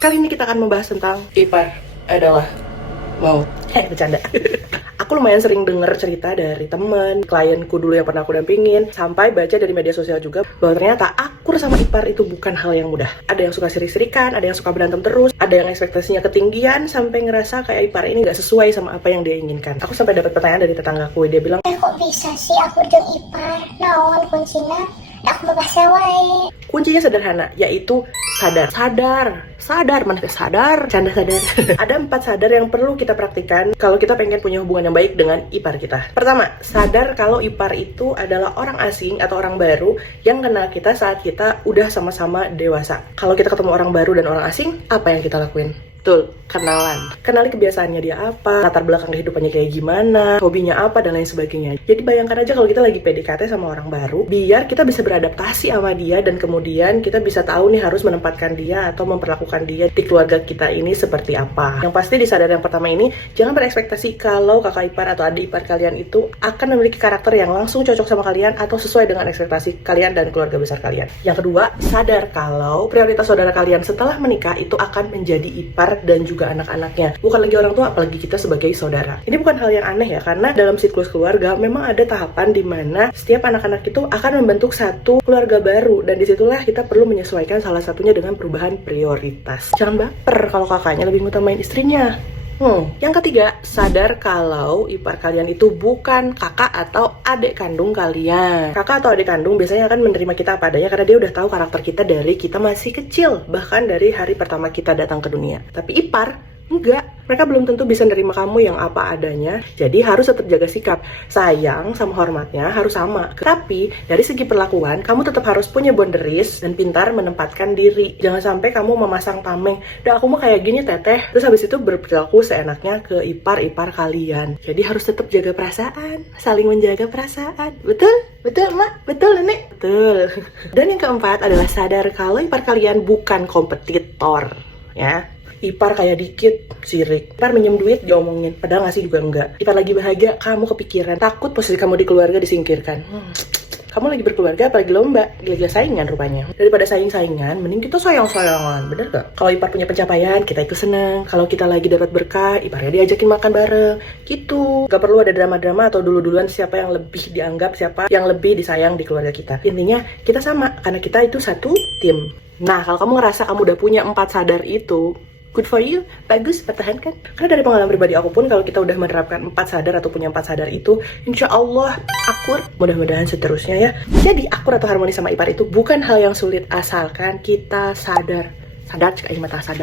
Kali ini kita akan membahas tentang ipar adalah maut. Bercanda. Aku lumayan sering denger cerita dari temen, klienku dulu yang pernah aku dampingin, sampai baca dari media sosial juga bahwa ternyata akur sama ipar itu bukan hal yang mudah. Ada yang suka sirik-sirikan, ada yang suka berantem terus, ada yang ekspektasinya ketinggian sampai ngerasa kayak ipar ini nggak sesuai sama apa yang dia inginkan. Aku sampai dapat pertanyaan dari tetanggaku, dia bilang, kok bisa sih aku jeung ipar? Naon kuncina? Aku bahasa wae. kuncinya sederhana, yaitu sadar. Sadar, mana sadar? Canda sadar. Ada 4 sadar yang perlu kita praktikan kalau kita pengen punya hubungan yang baik dengan ipar kita. Pertama, sadar kalau ipar itu adalah orang asing atau orang baru yang kenal kita saat kita udah sama-sama dewasa. Kalau kita ketemu orang baru dan orang asing, apa yang kita lakuin? Betul, kenalan. Kenali kebiasaannya dia apa, latar belakang kehidupannya kayak gimana, hobinya apa, dan lain sebagainya. Jadi bayangkan aja kalau kita lagi PDKT sama orang baru, biar kita bisa beradaptasi sama dia, dan kemudian kita bisa tahu nih harus menempatkan dia atau memperlakukan dia di keluarga kita ini seperti apa. Yang pasti di sadar yang pertama ini, jangan berekspektasi kalau kakak ipar atau adik ipar kalian itu akan memiliki karakter yang langsung cocok sama kalian atau sesuai dengan ekspektasi kalian dan keluarga besar kalian. Yang kedua, sadar kalau prioritas saudara kalian setelah menikah itu akan menjadi ipar dan juga anak-anaknya, bukan lagi orang tua, apalagi kita sebagai saudara. Ini bukan hal yang aneh ya, karena dalam siklus keluarga memang ada tahapan di mana setiap anak-anak itu akan membentuk satu keluarga baru, dan disitulah kita perlu menyesuaikan salah satunya dengan perubahan prioritas. Jangan baper kalau kakaknya lebih ngutamain istrinya. Yang ketiga, sadar kalau ipar kalian itu bukan kakak atau adik kandung kalian. Kakak atau adik kandung biasanya akan menerima kita apa adanya karena dia udah tahu karakter kita dari kita masih kecil, bahkan dari hari pertama kita datang ke dunia. Tapi ipar, enggak. Mereka belum tentu bisa nerima kamu yang apa adanya, jadi harus tetap jaga sikap. Sayang sama hormatnya harus sama. Tapi dari segi perlakuan, kamu tetap harus punya boundaries dan pintar menempatkan diri. Jangan sampai kamu memasang tameng, "Dah aku mah kayak gini teteh," terus habis itu berperilaku seenaknya ke ipar-ipar kalian. Jadi harus tetap jaga perasaan, saling menjaga perasaan. Betul? Betul, Mak? Betul, Nenek? Betul. Dan yang keempat adalah sadar kalau ipar kalian bukan kompetitor, ya. Ipar kayak dikit, sirik. Ipar minjem duit, diomongin. Padahal ngasih juga enggak. Ipar lagi bahagia, kamu kepikiran. Takut posisi kamu di keluarga disingkirkan. Kamu lagi berkeluarga, apalagi lomba. Gila-gila saingan rupanya. Daripada saing-saingan, mending kita sayang-sayangan. Bener gak? Kalau ipar punya pencapaian, kita itu seneng. Kalau kita lagi dapat berkah, iparnya diajakin makan bareng. Gitu. Gak perlu ada drama-drama atau dulu-duluan siapa yang lebih dianggap, siapa yang lebih disayang di keluarga kita. Intinya, kita sama. Karena kita itu satu tim. Nah, kalau kamu ngerasa kamu udah punya 4 sadar itu, good for you, bagus, pertahankan. Karena dari pengalaman pribadi aku pun, kalau kita udah menerapkan 4 sadar atau punya 4 sadar itu, insya Allah akur, mudah-mudahan seterusnya ya. Jadi akur atau harmoni sama ipar itu bukan hal yang sulit, asalkan kita sadar. Sadar cek aja mata sadar.